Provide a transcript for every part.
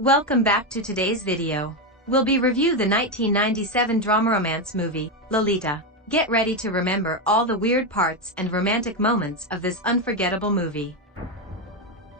Welcome back to today's video. We'll be review the 1997 drama romance movie, Lolita. Get ready to remember all the weird parts and romantic moments of this unforgettable movie.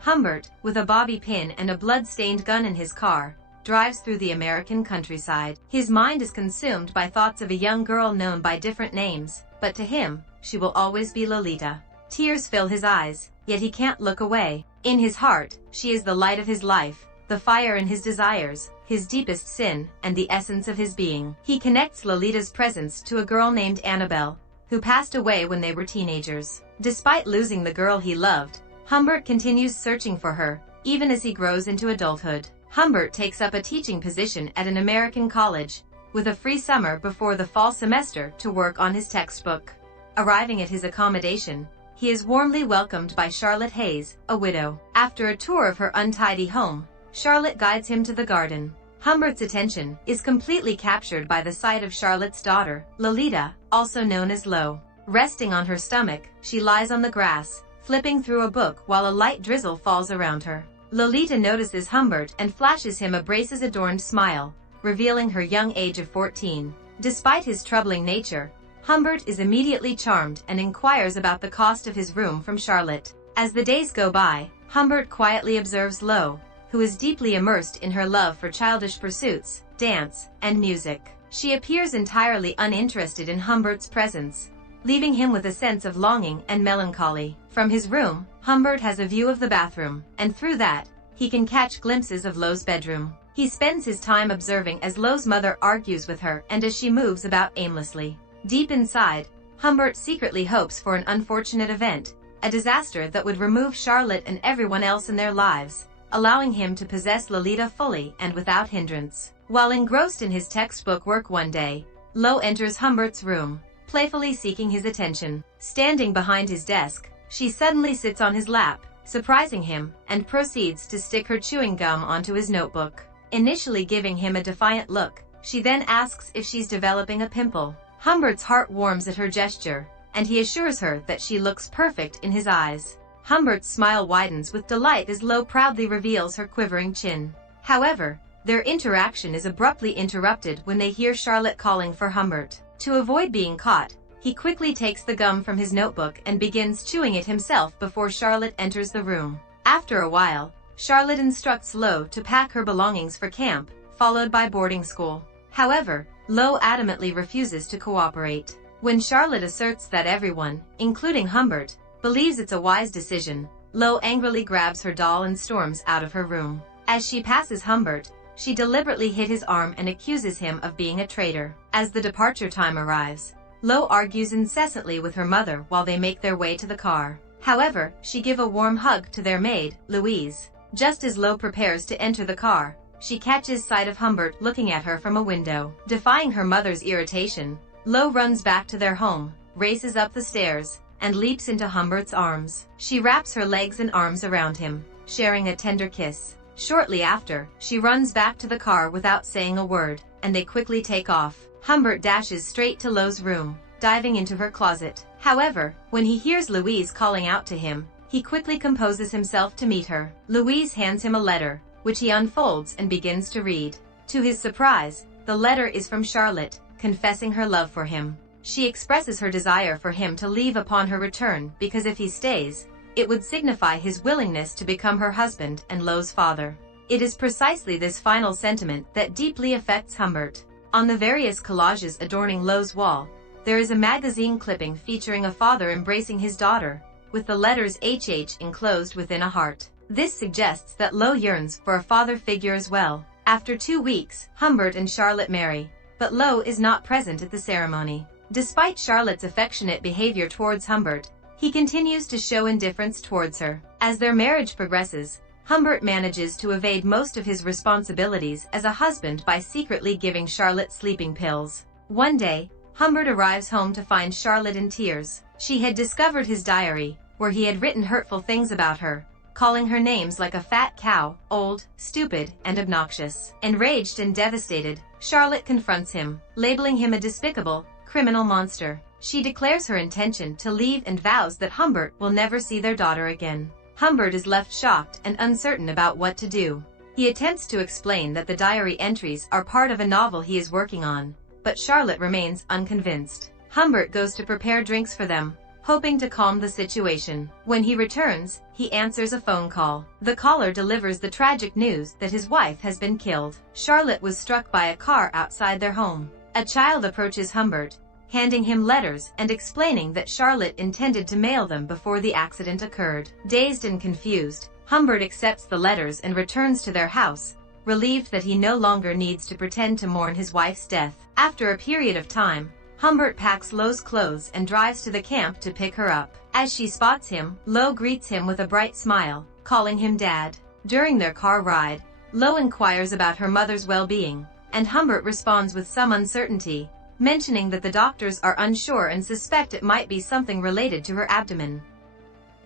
Humbert, with a bobby pin and a blood-stained gun in his car, drives through the American countryside. His mind is consumed by thoughts of a young girl known by different names, but to him, she will always be Lolita. Tears fill his eyes, yet he can't look away. In his heart, she is the light of his life, the fire in his desires, his deepest sin, and the essence of his being. He connects Lolita's presence to a girl named Annabelle, who passed away when they were teenagers. Despite losing the girl he loved, Humbert continues searching for her, even as he grows into adulthood. Humbert takes up a teaching position at an American college, with a free summer before the fall semester to work on his textbook. Arriving at his accommodation, he is warmly welcomed by Charlotte Hayes, a widow. After a tour of her untidy home, Charlotte guides him to the garden. Humbert's attention is completely captured by the sight of Charlotte's daughter, Lolita, also known as Lo. Resting on her stomach, she lies on the grass, flipping through a book while a light drizzle falls around her. Lolita notices Humbert and flashes him a braces-adorned smile, revealing her young age of 14. Despite his troubling nature, Humbert is immediately charmed and inquires about the cost of his room from Charlotte. As the days go by, Humbert quietly observes Lo, who is deeply immersed in her love for childish pursuits, dance, and music. She appears entirely uninterested in Humbert's presence, leaving him with a sense of longing and melancholy. From his room, Humbert has a view of the bathroom, and through that, he can catch glimpses of Lo's bedroom. He spends his time observing as Lo's mother argues with her and as she moves about aimlessly. Deep inside, Humbert secretly hopes for an unfortunate event, a disaster that would remove Charlotte and everyone else in their lives, allowing him to possess Lolita fully and without hindrance. While engrossed in his textbook work one day, Lo enters Humbert's room, playfully seeking his attention. Standing behind his desk, she suddenly sits on his lap, surprising him, and proceeds to stick her chewing gum onto his notebook. Initially giving him a defiant look, she then asks if she's developing a pimple. Humbert's heart warms at her gesture, and he assures her that she looks perfect in his eyes. Humbert's smile widens with delight as Lo proudly reveals her quivering chin. However, their interaction is abruptly interrupted when they hear Charlotte calling for Humbert. To avoid being caught, he quickly takes the gum from his notebook and begins chewing it himself before Charlotte enters the room. After a while, Charlotte instructs Lo to pack her belongings for camp, followed by boarding school. However, Lo adamantly refuses to cooperate. When Charlotte asserts that everyone, including Humbert, believes it's a wise decision, Lo angrily grabs her doll and storms out of her room. As she passes Humbert, she deliberately hit his arm and accuses him of being a traitor. As the departure time arrives, Lo argues incessantly with her mother while they make their way to the car. However, she gives a warm hug to their maid, Louise. Just as Lo prepares to enter the car, she catches sight of Humbert looking at her from a window. Defying her mother's irritation, Lo runs back to their home, races up the stairs, and leaps into Humbert's arms. She wraps her legs and arms around him, sharing a tender kiss. Shortly after, she runs back to the car without saying a word, and they quickly take off. Humbert dashes straight to Lo's room, diving into her closet. However, when he hears Louise calling out to him, he quickly composes himself to meet her. Louise hands him a letter, which he unfolds and begins to read. To his surprise, the letter is from Charlotte, confessing her love for him. She expresses her desire for him to leave upon her return because if he stays, it would signify his willingness to become her husband and Lo's father. It is precisely this final sentiment that deeply affects Humbert. On the various collages adorning Lo's wall, there is a magazine clipping featuring a father embracing his daughter, with the letters HH enclosed within a heart. This suggests that Lo yearns for a father figure as well. After 2 weeks, Humbert and Charlotte marry, but Lo is not present at the ceremony. Despite Charlotte's affectionate behavior towards Humbert, he continues to show indifference towards her. As their marriage progresses, Humbert manages to evade most of his responsibilities as a husband by secretly giving Charlotte sleeping pills. One day, Humbert arrives home to find Charlotte in tears. She had discovered his diary, where he had written hurtful things about her, calling her names like a fat cow, old, stupid, and obnoxious. Enraged and devastated, Charlotte confronts him, labeling him a despicable, criminal monster. She declares her intention to leave and vows that Humbert will never see their daughter again. Humbert is left shocked and uncertain about what to do. He attempts to explain that the diary entries are part of a novel he is working on, but Charlotte remains unconvinced. Humbert goes to prepare drinks for them, hoping to calm the situation. When he returns, he answers a phone call. The caller delivers the tragic news that his wife has been killed. Charlotte was struck by a car outside their home. A child approaches Humbert, handing him letters and explaining that Charlotte intended to mail them before the accident occurred. Dazed and confused, Humbert accepts the letters and returns to their house, relieved that he no longer needs to pretend to mourn his wife's death. After a period of time, Humbert packs Lo's clothes and drives to the camp to pick her up. As she spots him, Lo greets him with a bright smile, calling him Dad. During their car ride, Lo inquires about her mother's well-being, and Humbert responds with some uncertainty, mentioning that the doctors are unsure and suspect it might be something related to her abdomen.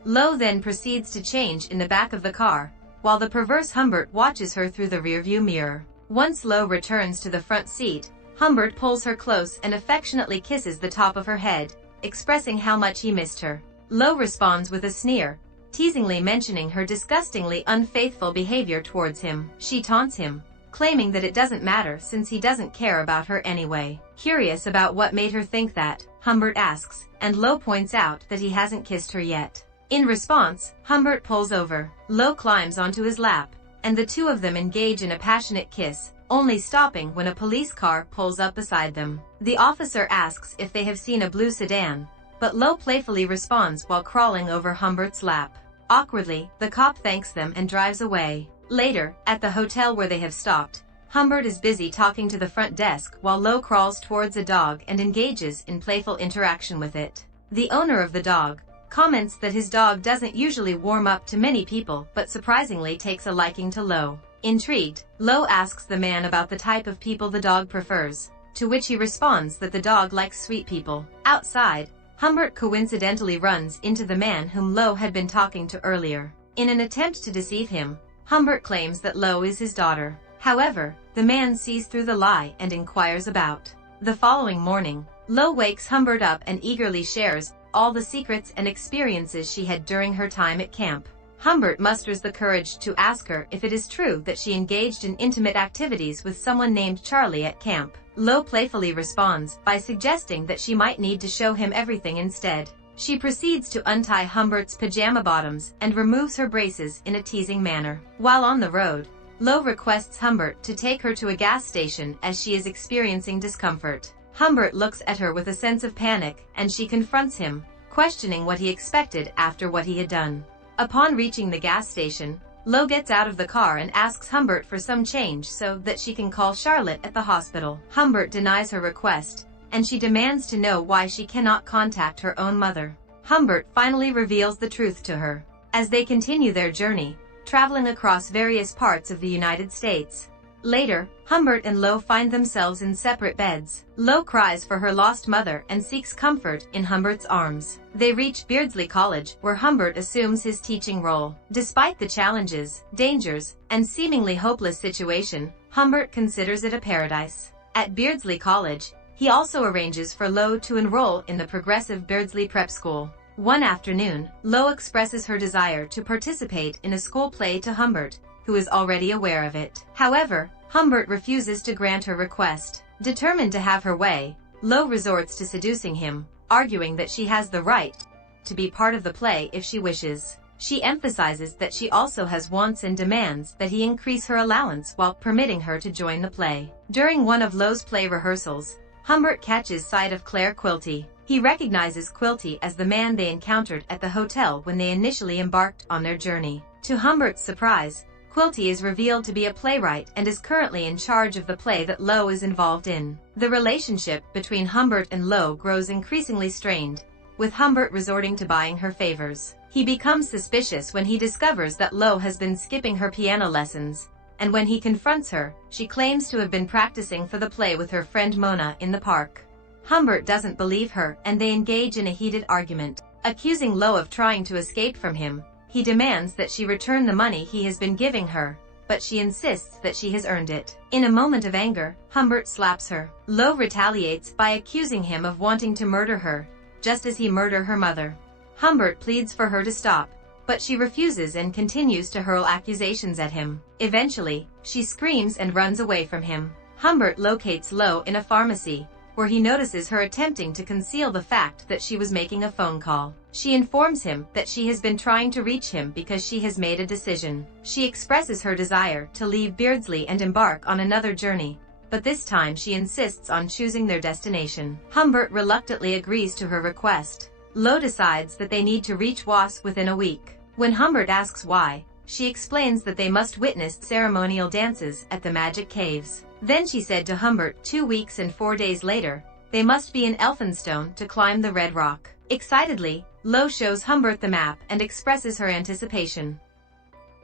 Lo then proceeds to change in the back of the car, while the perverse Humbert watches her through the rearview mirror. Once Lo returns to the front seat, Humbert pulls her close and affectionately kisses the top of her head, expressing how much he missed her. Lo responds with a sneer, teasingly mentioning her disgustingly unfaithful behavior towards him. She taunts him, claiming that it doesn't matter since he doesn't care about her anyway. Curious about what made her think that, Humbert asks, and Lo points out that he hasn't kissed her yet. In response, Humbert pulls over. Lo climbs onto his lap, and the two of them engage in a passionate kiss, only stopping when a police car pulls up beside them. The officer asks if they have seen a blue sedan, but Lo playfully responds while crawling over Humbert's lap. Awkwardly, the cop thanks them and drives away. Later, at the hotel where they have stopped, Humbert is busy talking to the front desk while Lo crawls towards a dog and engages in playful interaction with it. The owner of the dog comments that his dog doesn't usually warm up to many people but surprisingly takes a liking to Lo. Intrigued, Lo asks the man about the type of people the dog prefers, to which he responds that the dog likes sweet people. Outside, Humbert coincidentally runs into the man whom Lo had been talking to earlier. In an attempt to deceive him, Humbert claims that Lo is his daughter. However, the man sees through the lie and inquires about. The following morning, Lo wakes Humbert up and eagerly shares all the secrets and experiences she had during her time at camp. Humbert musters the courage to ask her if it is true that she engaged in intimate activities with someone named Charlie at camp. Lo playfully responds by suggesting that she might need to show him everything instead. She proceeds to untie Humbert's pajama bottoms and removes her braces in a teasing manner. While on the road, Lo requests Humbert to take her to a gas station as she is experiencing discomfort. Humbert looks at her with a sense of panic, and she confronts him, questioning what he expected after what he had done. Upon reaching the gas station, Lo gets out of the car and asks Humbert for some change so that she can call Charlotte at the hospital. Humbert denies her request, and she demands to know why she cannot contact her own mother. Humbert finally reveals the truth to her. As they continue their journey, traveling across various parts of the United States. Later, Humbert and Lo find themselves in separate beds. Lo cries for her lost mother and seeks comfort in Humbert's arms. They reach Beardsley College, where Humbert assumes his teaching role. Despite the challenges, dangers, and seemingly hopeless situation, Humbert considers it a paradise. At Beardsley College, he also arranges for Lo to enroll in the progressive Beardsley Prep School. One afternoon, Lo expresses her desire to participate in a school play to Humbert, who is already aware of it. However, Humbert refuses to grant her request. Determined to have her way, Lo resorts to seducing him, arguing that she has the right to be part of the play if she wishes. She emphasizes that she also has wants and demands that he increase her allowance while permitting her to join the play. During one of Lo's play rehearsals, Humbert catches sight of Claire Quilty. He recognizes Quilty as the man they encountered at the hotel when they initially embarked on their journey. To Humbert's surprise, Quilty is revealed to be a playwright and is currently in charge of the play that Lo is involved in. The relationship between Humbert and Lo grows increasingly strained, with Humbert resorting to buying her favors. He becomes suspicious when he discovers that Lo has been skipping her piano lessons, and when he confronts her, she claims to have been practicing for the play with her friend Mona in the park. Humbert doesn't believe her and they engage in a heated argument. Accusing Lo of trying to escape from him, he demands that she return the money he has been giving her, but she insists that she has earned it. In a moment of anger, Humbert slaps her. Lo retaliates by accusing him of wanting to murder her, just as he murdered her mother. Humbert pleads for her to stop, but she refuses and continues to hurl accusations at him. Eventually, she screams and runs away from him. Humbert locates Lo in a pharmacy, where he notices her attempting to conceal the fact that she was making a phone call. She informs him that she has been trying to reach him because she has made a decision. She expresses her desire to leave Beardsley and embark on another journey, but this time she insists on choosing their destination. Humbert reluctantly agrees to her request. Lo decides that they need to reach Was within a week. When Humbert asks why, she explains that they must witness ceremonial dances at the magic caves. Then she said to Humbert 2 weeks and 4 days later, they must be in Elphinstone to climb the Red Rock. Excitedly, Lo shows Humbert the map and expresses her anticipation.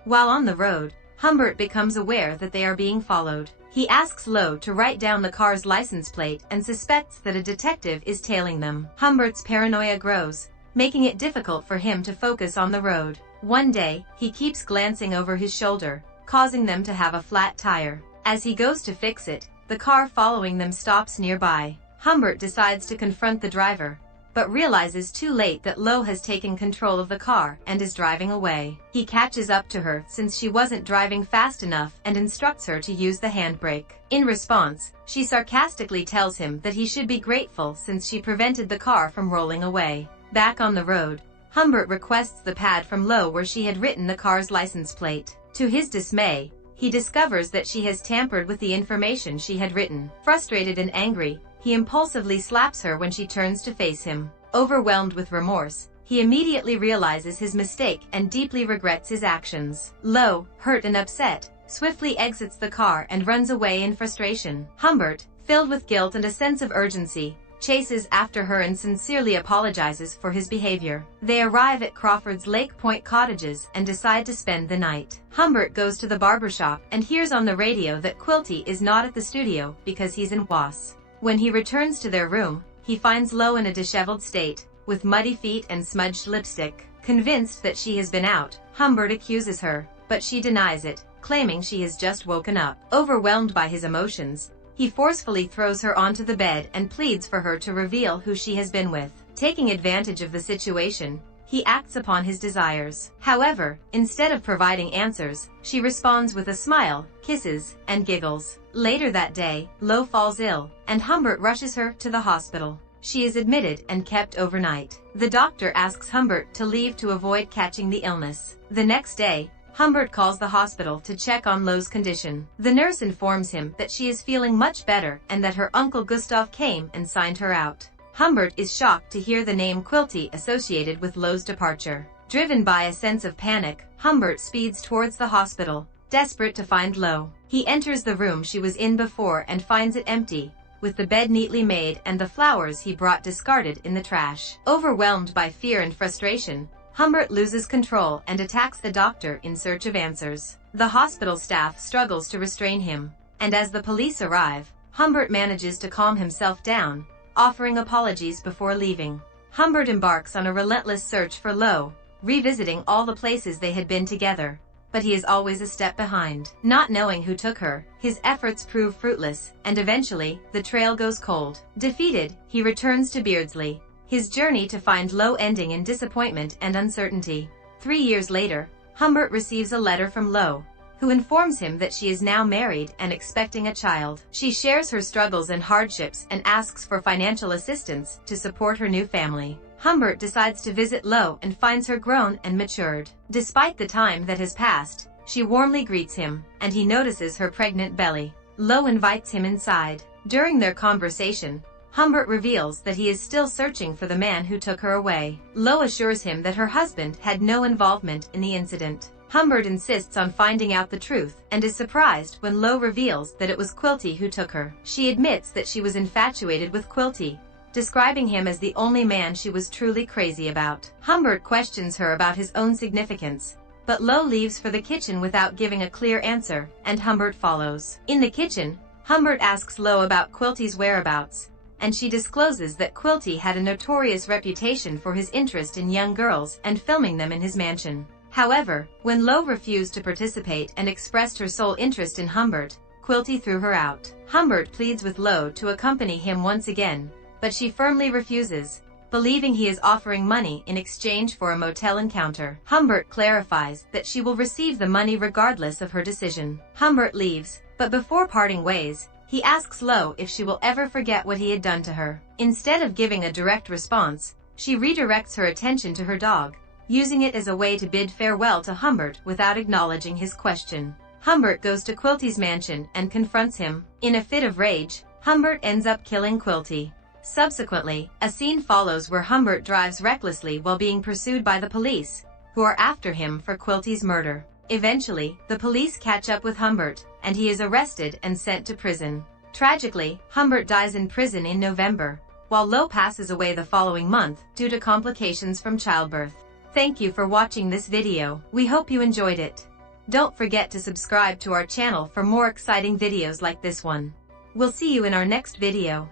While on the road, Humbert becomes aware that they are being followed. He asks Lo to write down the car's license plate and suspects that a detective is tailing them. Humbert's paranoia grows, making it difficult for him to focus on the road. One day, he keeps glancing over his shoulder, causing them to have a flat tire. As he goes to fix it, the car following them stops nearby. Humbert decides to confront the driver, but realizes too late that Lo has taken control of the car and is driving away. He catches up to her since she wasn't driving fast enough and instructs her to use the handbrake. In response, she sarcastically tells him that he should be grateful since she prevented the car from rolling away. Back on the road, Humbert requests the pad from Lo where she had written the car's license plate. To his dismay, he discovers that she has tampered with the information she had written. Frustrated and angry, he impulsively slaps her when she turns to face him. Overwhelmed with remorse, he immediately realizes his mistake and deeply regrets his actions. Lo, hurt and upset, swiftly exits the car and runs away in frustration. Humbert, filled with guilt and a sense of urgency, chases after her and sincerely apologizes for his behavior. They arrive at Crawford's Lake Point cottages and decide to spend the night. Humbert goes to the barbershop and hears on the radio that Quilty is not at the studio because he's in Was. When he returns to their room, he finds Lo in a disheveled state, with muddy feet and smudged lipstick. Convinced that she has been out, Humbert accuses her, but she denies it, claiming she has just woken up. Overwhelmed by his emotions, he forcefully throws her onto the bed and pleads for her to reveal who she has been with. Taking advantage of the situation, he acts upon his desires. However, instead of providing answers, she responds with a smile, kisses, and giggles. Later that day, Lo falls ill, and Humbert rushes her to the hospital. She is admitted and kept overnight. The doctor asks Humbert to leave to avoid catching the illness. The next day, Humbert calls the hospital to check on Lo's condition. The nurse informs him that she is feeling much better and that her uncle Gustav came and signed her out. Humbert is shocked to hear the name Quilty associated with Lo's departure. Driven by a sense of panic, Humbert speeds towards the hospital, desperate to find Lo. He enters the room she was in before and finds it empty, with the bed neatly made and the flowers he brought discarded in the trash. Overwhelmed by fear and frustration, Humbert loses control and attacks the doctor in search of answers. The hospital staff struggles to restrain him, and as the police arrive, Humbert manages to calm himself down, offering apologies before leaving. Humbert embarks on a relentless search for Lo, revisiting all the places they had been together, but he is always a step behind. Not knowing who took her, his efforts prove fruitless, and eventually, the trail goes cold. Defeated, he returns to Beardsley, his journey to find Lo ending in disappointment and uncertainty. 3 years later, Humbert receives a letter from Lo, who informs him that she is now married and expecting a child. She shares her struggles and hardships and asks for financial assistance to support her new family. Humbert decides to visit Lo and finds her grown and matured. Despite the time that has passed, she warmly greets him, and he notices her pregnant belly. Lo invites him inside. During their conversation, Humbert reveals that he is still searching for the man who took her away. Lo assures him that her husband had no involvement in the incident. Humbert insists on finding out the truth and is surprised when Lo reveals that it was Quilty who took her. She admits that she was infatuated with Quilty, describing him as the only man she was truly crazy about. Humbert questions her about his own significance, but Lo leaves for the kitchen without giving a clear answer, and Humbert follows. In the kitchen, Humbert asks Lo about Quilty's whereabouts, and she discloses that Quilty had a notorious reputation for his interest in young girls and filming them in his mansion. However, when Lo refused to participate and expressed her sole interest in Humbert, Quilty threw her out. Humbert pleads with Lo to accompany him once again, but she firmly refuses, believing he is offering money in exchange for a motel encounter. Humbert clarifies that she will receive the money regardless of her decision. Humbert leaves, but before parting ways, he asks Lo if she will ever forget what he had done to her. Instead of giving a direct response, she redirects her attention to her dog, using it as a way to bid farewell to Humbert without acknowledging his question. Humbert goes to Quilty's mansion and confronts him. In a fit of rage, Humbert ends up killing Quilty. Subsequently, a scene follows where Humbert drives recklessly while being pursued by the police, who are after him for Quilty's murder. Eventually, the police catch up with Humbert, and he is arrested and sent to prison. Tragically, Humbert dies in prison in November, while Lo passes away the following month due to complications from childbirth. Thank you for watching this video. We hope you enjoyed it. Don't forget to subscribe to our channel for more exciting videos like this one. We'll see you in our next video.